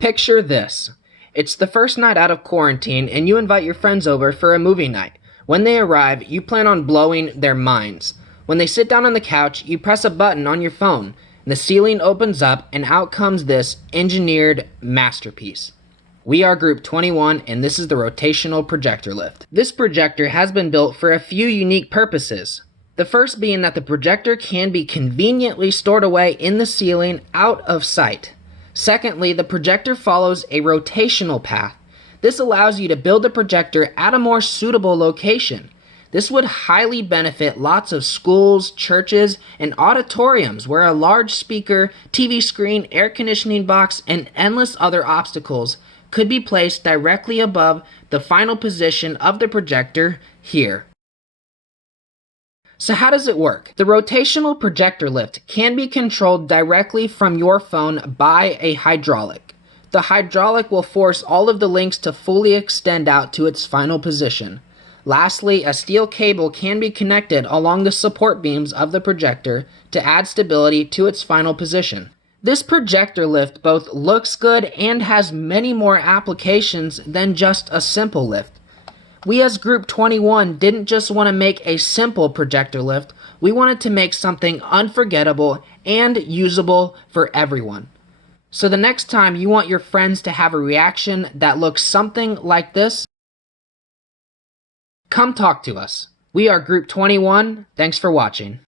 Picture this. It's the first night out of quarantine and you invite your friends over for a movie night. When they arrive, you plan on blowing their minds. When they sit down on the couch, you press a button on your phone. The ceiling opens up and out comes this engineered masterpiece. We are Group 21 and this is the Rotational Projector lift. This projector has been built for a few unique purposes. The first being that the projector can be conveniently stored away in the ceiling out of sight. Secondly, the projector follows a rotational path. This allows you to build the projector at a more suitable location. This would highly benefit lots of schools, churches, and auditoriums where a large speaker, TV screen, air conditioning box, and endless other obstacles could be placed directly above the final position of the projector here. So how does it work? The rotational projector lift can be controlled directly from your phone by a hydraulic. The hydraulic will force all of the links to fully extend out to its final position. Lastly, a steel cable can be connected along the support beams of the projector to add stability to its final position. This projector lift both looks good and has many more applications than just a simple lift. We as Group 21 didn't just want to make a simple projector lift, we wanted to make something unforgettable and usable for everyone. So the next time you want your friends to have a reaction that looks something like this, come talk to us. We are Group 21. Thanks for watching.